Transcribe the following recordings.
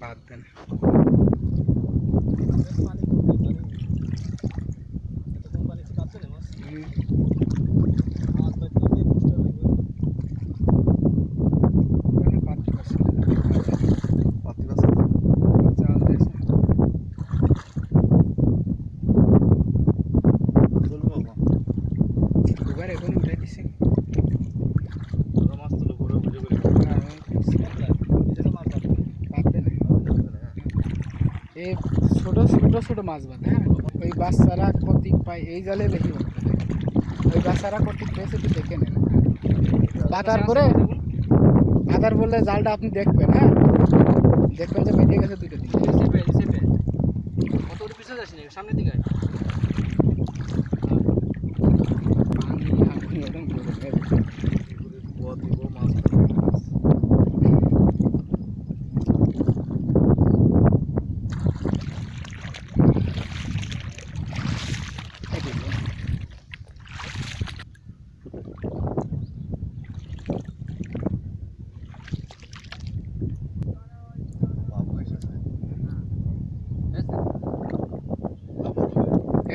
বাদ দেন। এই ছোট ছোট ছোট মাছ বাঁধে, হ্যাঁ ওই বাচ্চারা কর্তৃক পায় এই জালে বেশি বাঁধতে থাকে। ওই বাচ্চারা কর্তৃক পেয়েছে একটু দেখে নেন, বাঁধার পরে বাঁধার বললে জালটা আপনি দেখবেন, হ্যাঁ দেখবেন যে বেরিয়ে গেছে দুটো দিকে। সামনের দিকে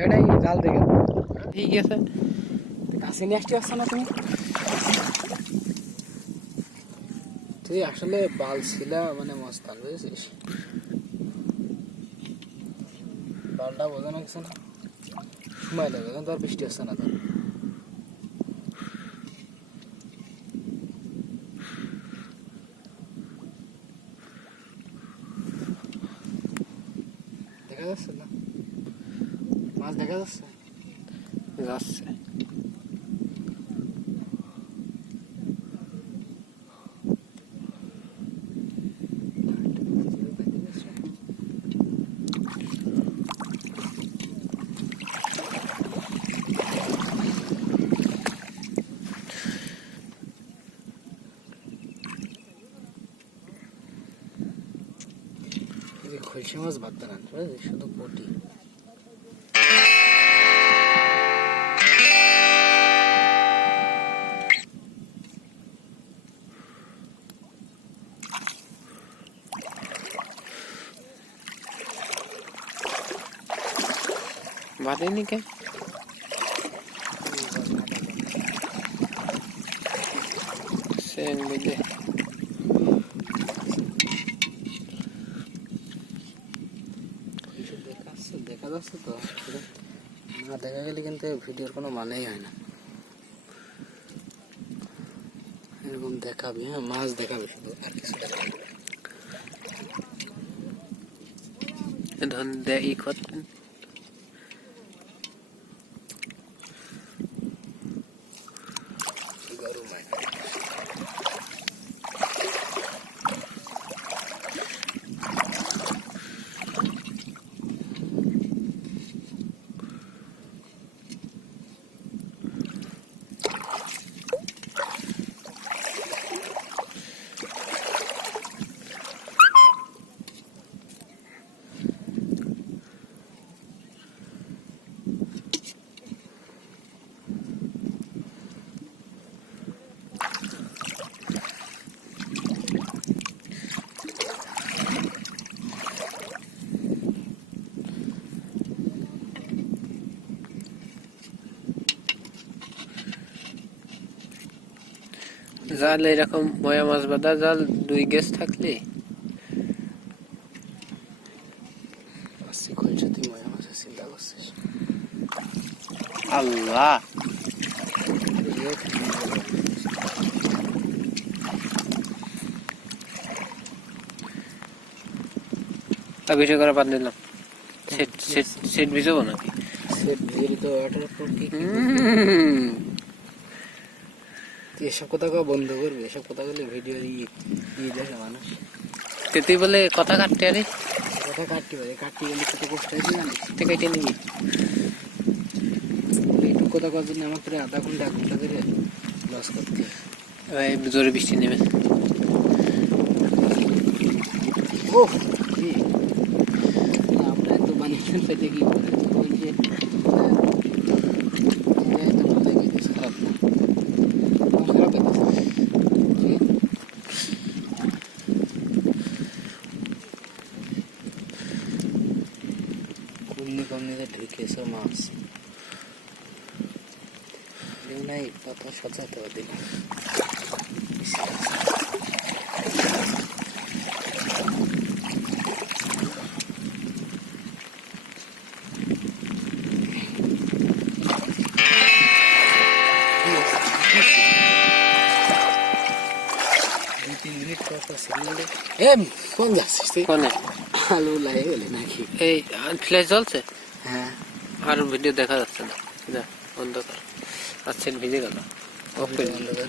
এটাই জাল দেখে ঠিক আছে। কাছে নিয়ে আসতে আসছো না তুমি? তুই আসলে বাল ছিলা মানে মস্তান, বুঝেছিস? বালটা বোঝানো গেছে না, সময় লাগবে, এখন তো আর বৃষ্টি আসছে না। তোর দেখা যাচ্ছে না মাছ, দেখা যাচ্ছে যাচ্ছে। খলসি মাছ বাদ দেন, শুধু পটি। বাঁধেনি কে? দেখা যাচ্ছে তো, না দেখা গেলে কিন্তু ভিডিওর কোনো মানেই হয় না। এরকম দেখাবি, হ্যাঁ মাছ দেখাবি শুধু, আর কিছু দেখাবি না। জাল এরকম ময়া মাছ বাঁধা জাল 2 গেজ থাকলে আল্লাহ ভিডিও করে বাদ দিলাম। সেট ভিজাবো নাকি? সেট ভিজে তো এসব কথা বন্ধ করবে, এসব কথা বলে ভিডিও দিয়ে দেখে মানুষ। তুই বলে কথা কাটতে, আরে কথা কাটতে পারে, কাটতে গেলে কত কষ্ট হয়েছে জানিস? কেটে নিবি একটু কথা করার জন্য আমার প্রায় আধা ঘন্টা 1 ঘন্টা ধরে লস করতে। জোরে বৃষ্টি নেবে। ও আমরা এত বানিয়ে পেতে কি করে বলছে কমনিতে ঢুকেছে মাছ নাই পাতা সাজাতে দিন কোন যাচ্ছিস তুই কোনে আলু লাগে গেলে নাকি এই ফ্ল্যাশ জ্বলছে হ্যাঁ আর ভিডিও দেখা যাচ্ছে না যা বন্ধ কর আচ্ছা ভিজে গেল অফ করে বন্ধ কর